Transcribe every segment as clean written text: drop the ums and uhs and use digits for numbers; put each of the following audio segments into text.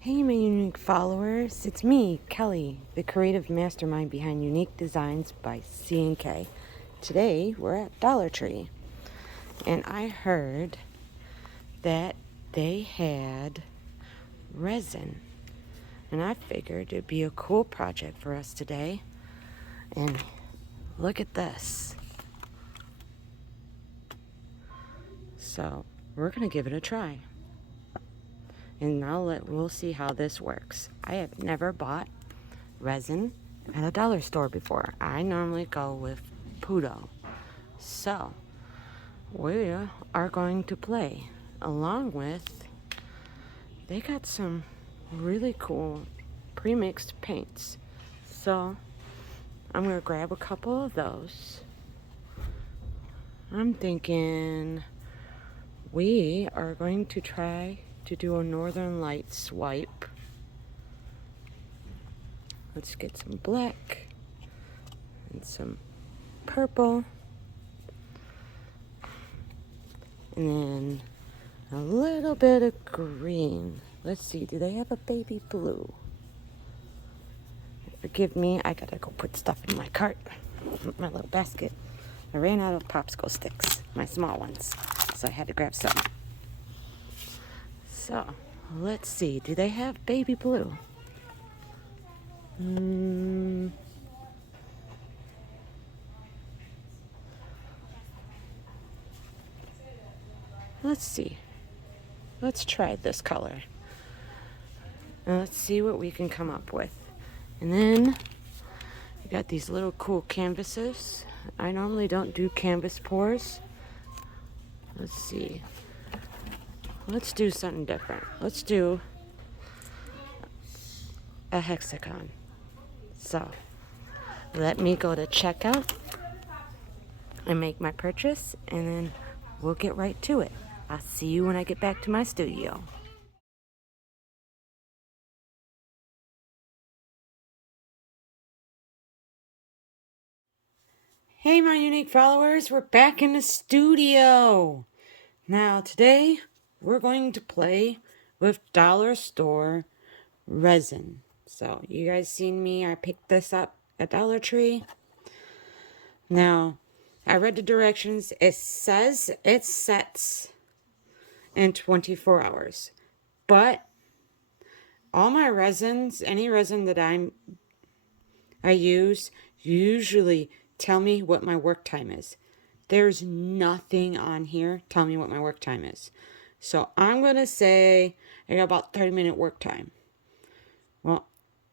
Hey, my unique followers. It's me, Kelly, the creative mastermind behind Unique Designs by C&K. Today, we're at Dollar Tree, and I heard that they had resin, and I figured it'd be a cool project for us today. And look at this. So, we're gonna give it a try. And we'll see how this works. I have never bought resin at a dollar store before. I normally go with Pudo. So we are going to play along with, they got some really cool pre-mixed paints. So I'm gonna grab a couple of those. I'm thinking we are going to try to do a Northern Lights swipe. Let's get some black and some purple, and then a little bit of green. Let's see, do they have a baby blue? Forgive me, I gotta go put stuff in my cart, my little basket. I ran out of popsicle sticks, my small ones, so I had to grab some. So, let's see, do they have baby blue? Let's see. Let's try this color. And let's see what we can come up with. And then we got these little cool canvases. I normally don't do canvas pours. Let's see. Let's do something different. Let's do a hexagon. So let me go to checkout and make my purchase, and then we'll get right to it. I'll see you when I get back to my studio. Hey, my unique followers, we're back in the studio. Now, today we're going to play with dollar store resin. So, you guys seen me, I picked this up at Dollar Tree. Now, I read the directions. It says it sets in 24 hours. But all my resins, any resin that I use, usually tell me what my work time is. There's nothing on here telling me what my work time is. So I'm going to say I got about 30-minute work time. Well,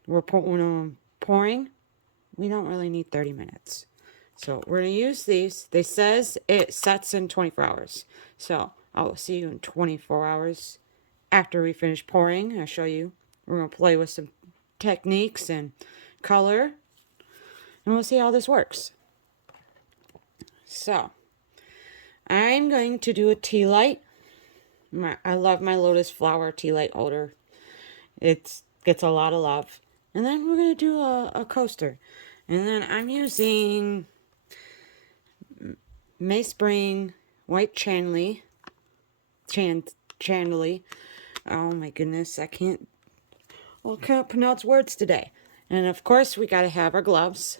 when I'm pouring, we don't really need 30 minutes. So we're going to use these. They says it sets in 24 hours. So I'll see you in 24 hours after we finish pouring. I'll show you. We're going to play with some techniques and color, and we'll see how this works. So I'm going to do a tea light. I love my lotus flower tea light holder. It gets a lot of love. And then we're going to do a coaster. And then I'm using May Spring White Chanley. Oh my goodness, I can't pronounce words today. And of course, we got to have our gloves.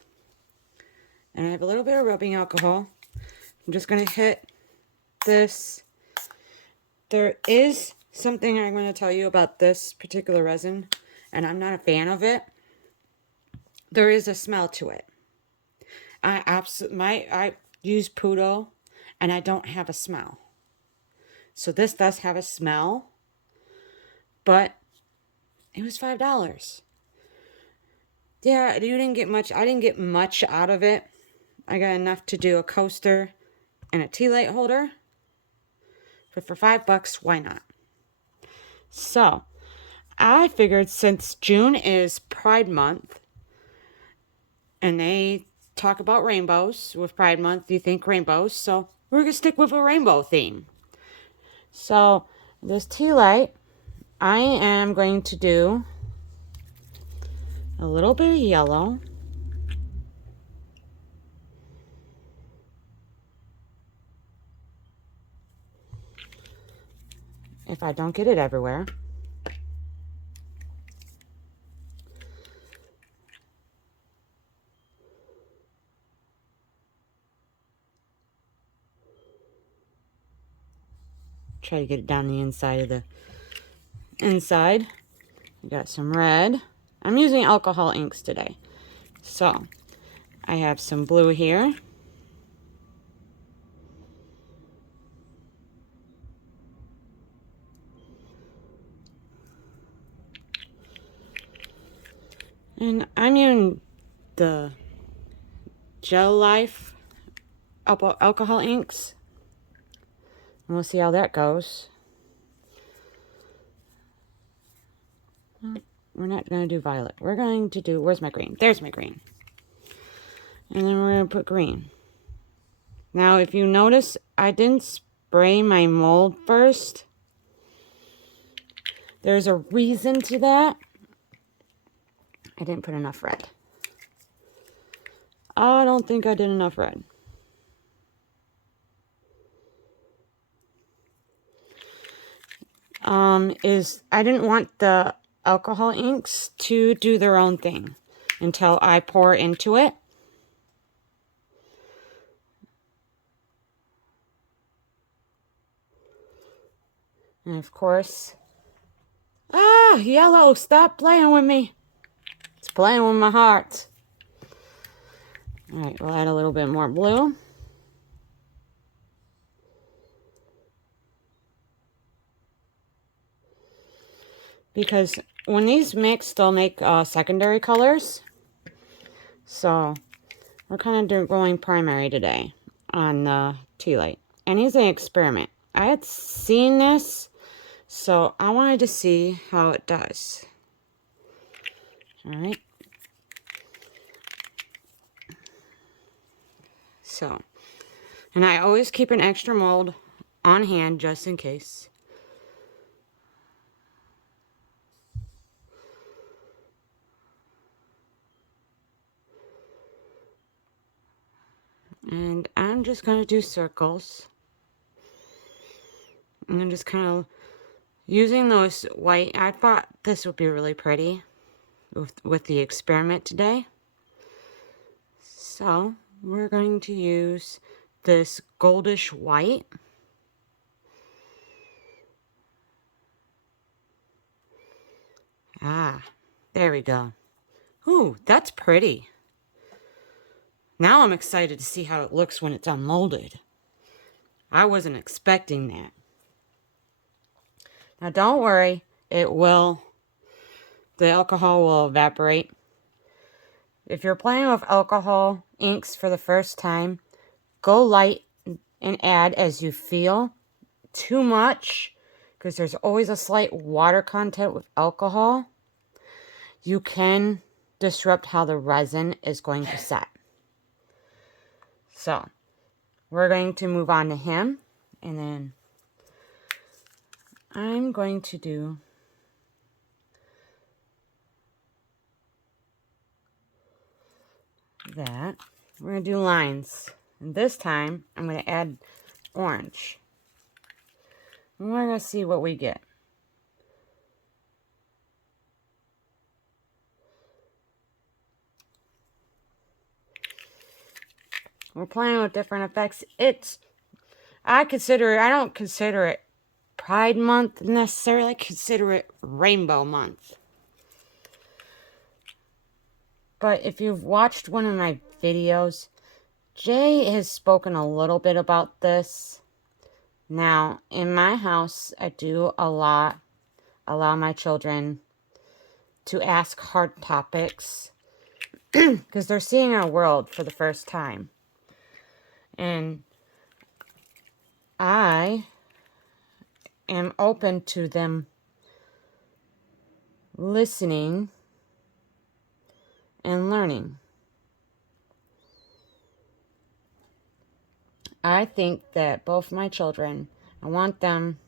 And I have a little bit of rubbing alcohol. I'm just going to hit this. There is something I'm going to tell you about this particular resin, and I'm not a fan of it. There is a smell to it. I use Pudo, and I don't have a smell. So this does have a smell, but it was $5. Yeah, you didn't get much. I didn't get much out of it. I got enough to do a coaster and a tea light holder. But for $5, why not? So, I figured since June is Pride Month, and they talk about rainbows with Pride Month, you think rainbows, so we're going to stick with a rainbow theme. So, this tea light, I am going to do a little bit of yellow. If I don't get it everywhere. try to get it down the inside of the inside. We got some red. I'm using alcohol inks today. So, I have some blue here. And I'm using the Gel Life alcohol inks. And we'll see how that goes. We're not going to do violet. We're going to do, where's my green? There's my green. And then we're going to put green. Now, if you notice, I didn't spray my mold first. There's a reason to that. I didn't put enough red. I don't think I did enough red. I didn't want the alcohol inks to do their own thing until I pour into it. And of course, yellow, stop playing with me. It's playing with my heart. All right, we'll add a little bit more blue. Because when these mix, they'll make secondary colors. So we're kind of going primary today on the tea light. And it's an experiment. I had seen this, so I wanted to see how it does. All right. So, and I always keep an extra mold on hand just in case. And I'm just going to do circles. And I'm just kind of using those white. I thought this would be really pretty with the experiment today. So we're going to use this goldish white. There we go. Ooh, that's pretty. Now I'm excited to see how it looks when it's unmolded. I wasn't expecting that. Now don't worry, the alcohol will evaporate. If you're playing with alcohol inks for the first time, go light and add as you feel. Too much, because there's always a slight water content with alcohol, you can disrupt how the resin is going to set. So, we're going to move on to him, and then I'm going to do that. We're going to do lines. And this time, I'm going to add orange. And we're going to see what we get. We're playing with different effects. I don't consider it Pride Month necessarily. I consider it Rainbow Month. But if you've watched one of my videos, Jay has spoken a little bit about this. Now, in my house, I do allow my children to ask hard topics because they're seeing our world for the first time. And I am open to them listening and learning. I think that both my children, I want them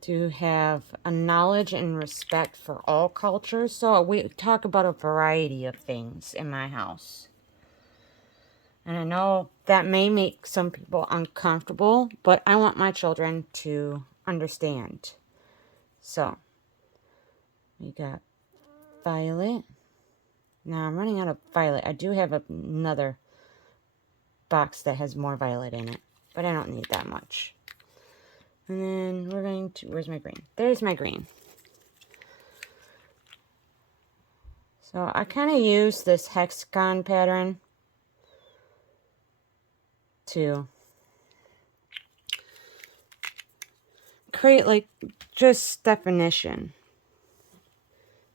to have a knowledge and respect for all cultures. So we talk about a variety of things in my house. And I know that may make some people uncomfortable, but I want my children to understand. So, we got violet. Now, I'm running out of violet. I do have another box that has more violet in it, but I don't need that much. And then we're going to, where's my green? There's my green. So I kind of use this hexagon pattern to create like just definition.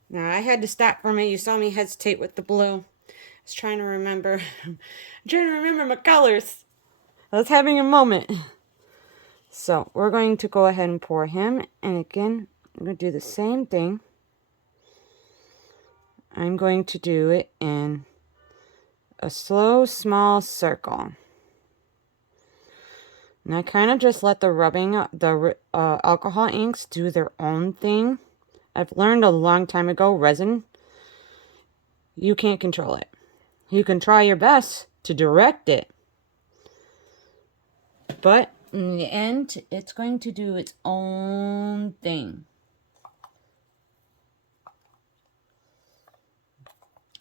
Now I had to stop for a minute. You saw me hesitate with the blue. I was trying to remember. I'm trying to remember my colors. I was having a moment. So we're going to go ahead and pour him. And again, I'm going to do the same thing. I'm going to do it in a slow, small circle. And I kind of just let the rubbing, the alcohol inks do their own thing. I've learned a long time ago, resin, you can't control it. You can try your best to direct it. But in the end, it's going to do its own thing.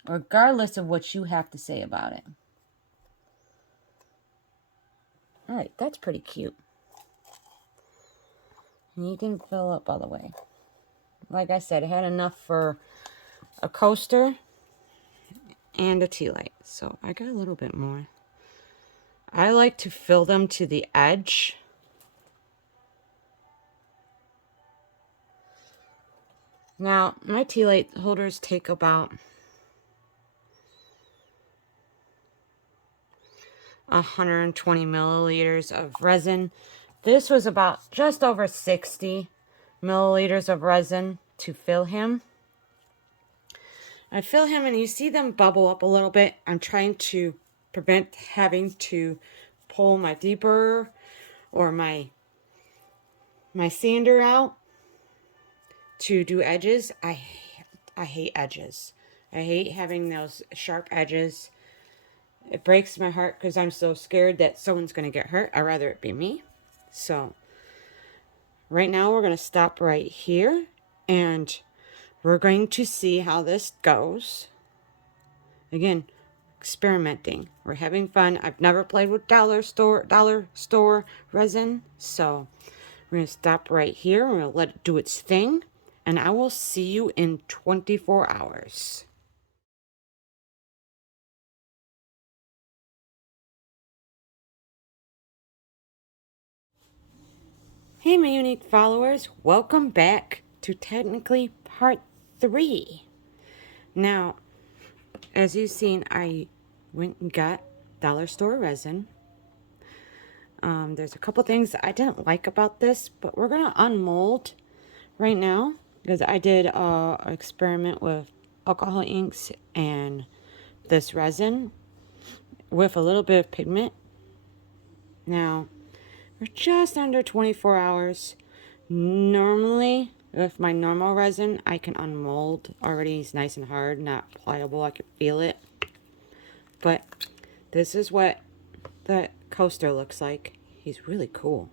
Regardless of what you have to say about it. Alright, that's pretty cute. And you didn't fill up all the way. Like I said, I had enough for a coaster and a tea light. So I got a little bit more. I like to fill them to the edge. Now, my tea light holders take about 120 milliliters of resin. This was about just over 60 milliliters of resin to fill him. I fill him and you see them bubble up a little bit. I'm trying to prevent having to pull my deburr or my sander out to do edges. I hate edges. I hate having those sharp edges. It breaks my heart because I'm so scared that someone's going to get hurt. I'd rather it be me. So right now we're going to stop right here and we're going to see how this goes. Again, experimenting. We're having fun. I've never played with dollar store resin. So we're going to stop right here. We're going to let it do its thing. And I will see you in 24 hours. Hey, my unique followers. Welcome back to technically part 3. Now, as you've seen, I went and got dollar store resin. There's a couple things I didn't like about this, but we're going to unmold right now because I did an experiment with alcohol inks and this resin with a little bit of pigment. Now, we're just under 24 hours. Normally, with my normal resin, I can unmold already. It's nice and hard, not pliable. I can feel it. But this is what the coaster looks like. He's really cool.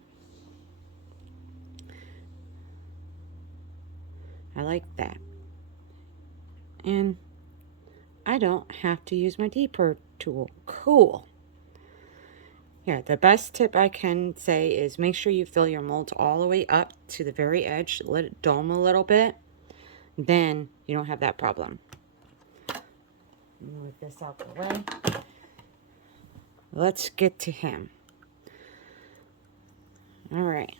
I like that. And I don't have to use my deburr tool. Cool. Yeah, the best tip I can say is make sure you fill your molds all the way up to the very edge. Let it dome a little bit. Then you don't have that problem. Move this out the way. Let's get to him. All right.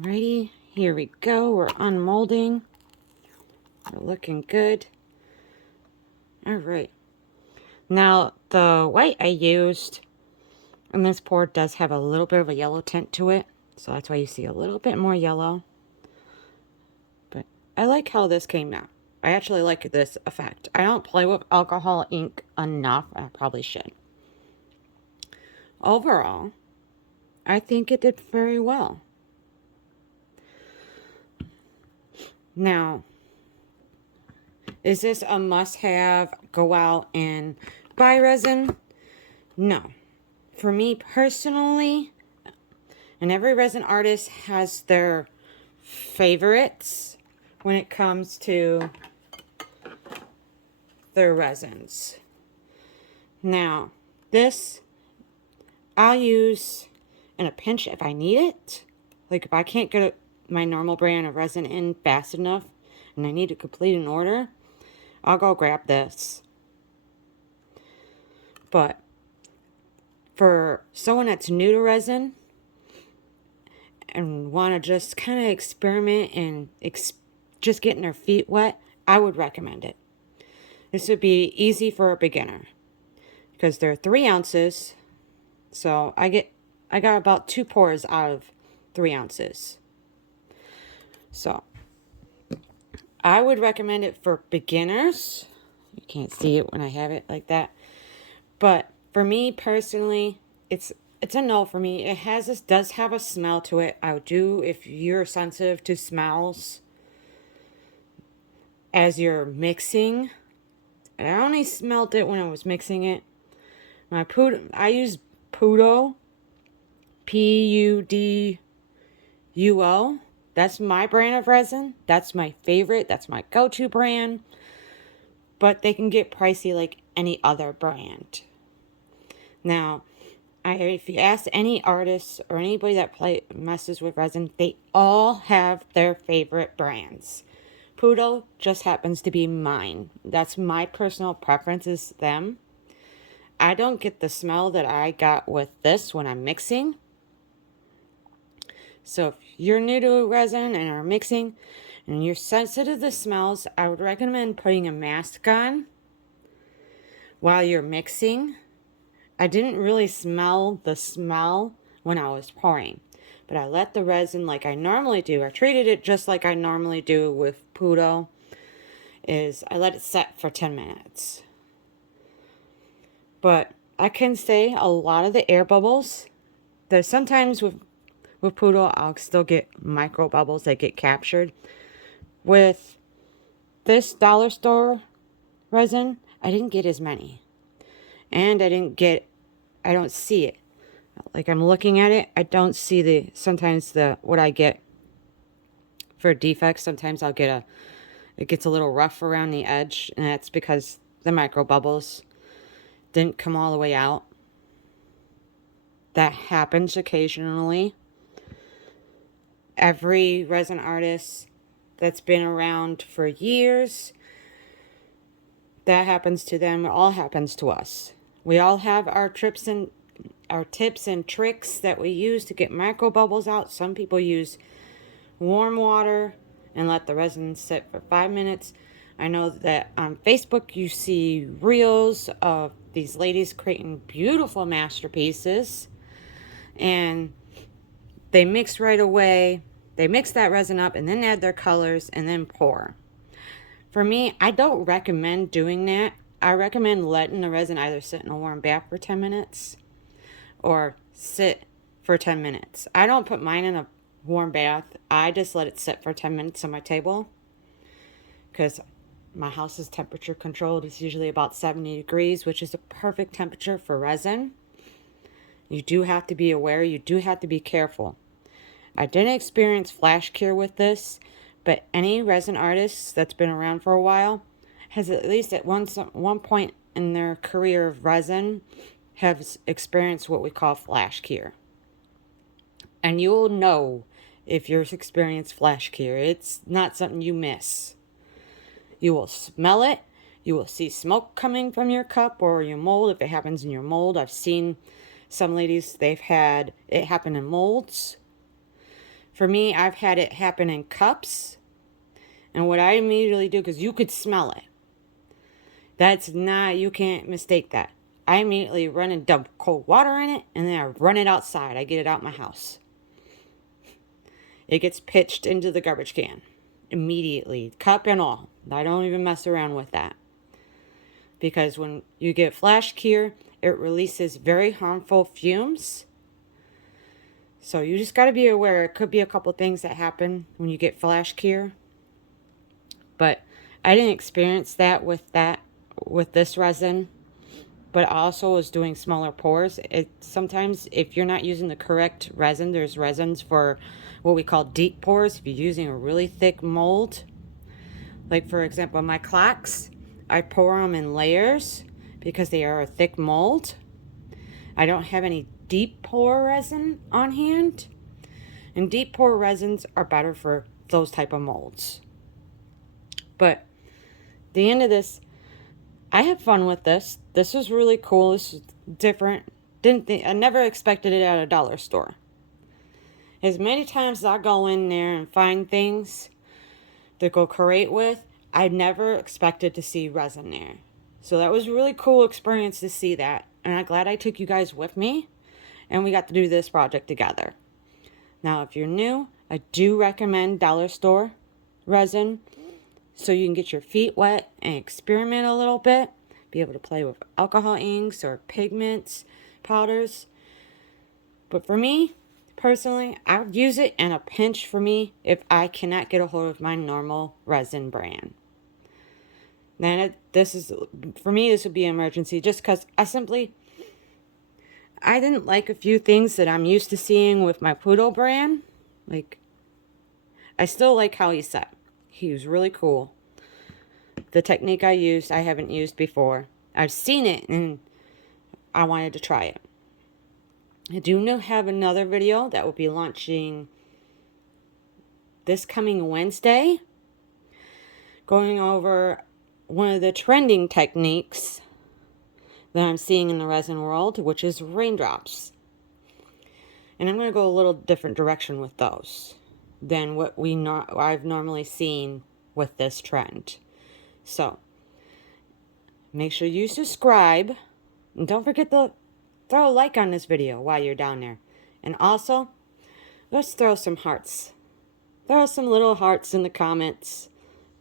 Alrighty, here we go. We're unmolding. We're looking good. Alright. Now, the white I used in this pour does have a little bit of a yellow tint to it. So that's why you see a little bit more yellow. But I like how this came out. I actually like this effect. I don't play with alcohol ink enough. I probably should. Overall, I think it did very well. Now, is this a must-have? Go out and buy resin? No. For me personally, and every resin artist has their favorites, when it comes to their resins. Now, this I'll use in a pinch if I need it. Like if I can't get my normal brand of resin in fast enough and I need to complete an order, I'll go grab this. But for someone that's new to resin and want to just kind of experiment and just getting their feet wet, I would recommend it. This would be easy for a beginner because they're 3 ounces. So I got about 2 pours out of 3 ounces. So I would recommend it for beginners. You can't see it when I have it like that. But for me personally, it's a no for me. It does have a smell to it. I would do, if you're sensitive to smells as you're mixing. I only smelled it when I was mixing it. I use Pudo, Puduo. That's my brand of resin. That's my favorite. That's my go-to brand. But they can get pricey like any other brand. Now, if you ask any artists or anybody that messes with resin, they all have their favorite brands. Pudo just happens to be mine. That's my personal preference, is them. I don't get the smell that I got with this when I'm mixing. So if you're new to resin and are mixing and you're sensitive to smells, I would recommend putting a mask on while you're mixing. I didn't really smell the smell when I was pouring, but I let the resin, like I normally do, I treated it just like I normally do with Pudo, is I let it set for 10 minutes. But I can say a lot of the air bubbles, there's sometimes with Pudo, I'll still get micro bubbles that get captured. With this dollar store resin, I didn't get as many. And I don't see it. Like I'm looking at it, I don't see what I get for defects. Sometimes it gets a little rough around the edge, and that's because the micro bubbles didn't come all the way out. That happens occasionally. Every resin artist that's been around for years, that happens to them. It all happens to us. We all have our tips and tricks that we use to get micro bubbles out. Some people use warm water and let the resin sit for 5 minutes. I know that on Facebook you see reels of these ladies creating beautiful masterpieces, and they mix right away. They mix that resin up and then add their colors and then pour. For me, I don't recommend doing that. I recommend letting the resin either sit in a warm bath for 10 minutes or sit for 10 minutes. I don't put mine in a warm bath. I just let it sit for 10 minutes on my table because my house is temperature controlled. It's usually about 70 degrees, which is a perfect temperature for resin. You do have to be aware. You do have to be careful. I didn't experience flash cure with this, but any resin artist that's been around for a while has at least at one point in their career of resin has experienced what we call flash cure. And you'll know if you've experienced flash cure. It's not something you miss. You will smell it. You will see smoke coming from your cup or your mold if it happens in your mold. I've seen some ladies, they've had it happen in molds. For me, I've had it happen in cups. And what I immediately do, because you could smell it. You can't mistake that. I immediately run and dump cold water in it, and then I run it outside. I get it out my house. It gets pitched into the garbage can immediately, cup and all. I don't even mess around with that. Because when you get flash cure, it releases very harmful fumes. So you just got to be aware. It could be a couple things that happen when you get flash cure. But I didn't experience that with this resin. But I also was doing smaller pours. Sometimes if you're not using the correct resin, there's resins for what we call deep pours. If you're using a really thick mold, Like for example, my clocks, I pour them in layers because they are a thick mold. I don't have any deep pour resin on hand. And deep pour resins are better for those type of molds. But at the end of this, I had fun with this. This was really cool. This is different. I never expected it at a dollar store. As many times as I go in there and find things to go create with, I never expected to see resin there. So that was a really cool experience to see that. And I'm glad I took you guys with me and we got to do this project together. Now, if you're new, I do recommend dollar store resin so you can get your feet wet and experiment a little bit. Be able to play with alcohol inks or pigments, powders. But for me, personally, I would use it in a pinch for me if I cannot get a hold of my normal resin brand. Then for me, this would be an emergency just because I didn't like a few things that I'm used to seeing with my Pluto brand. Like, I still like how he set. He was really cool. The technique I used, I haven't used before. I've seen it and I wanted to try it. I do have another video that will be launching this coming Wednesday, going over one of the trending techniques that I'm seeing in the resin world, which is raindrops. And I'm going to go a little different direction with those than what I've normally seen with this trend. So, make sure you subscribe, and don't forget to throw a like on this video while you're down there. And also, let's throw some hearts. Throw some little hearts in the comments.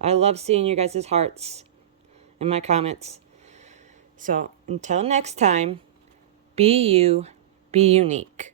I love seeing you guys' hearts in my comments. So, until next time, be you, be unique.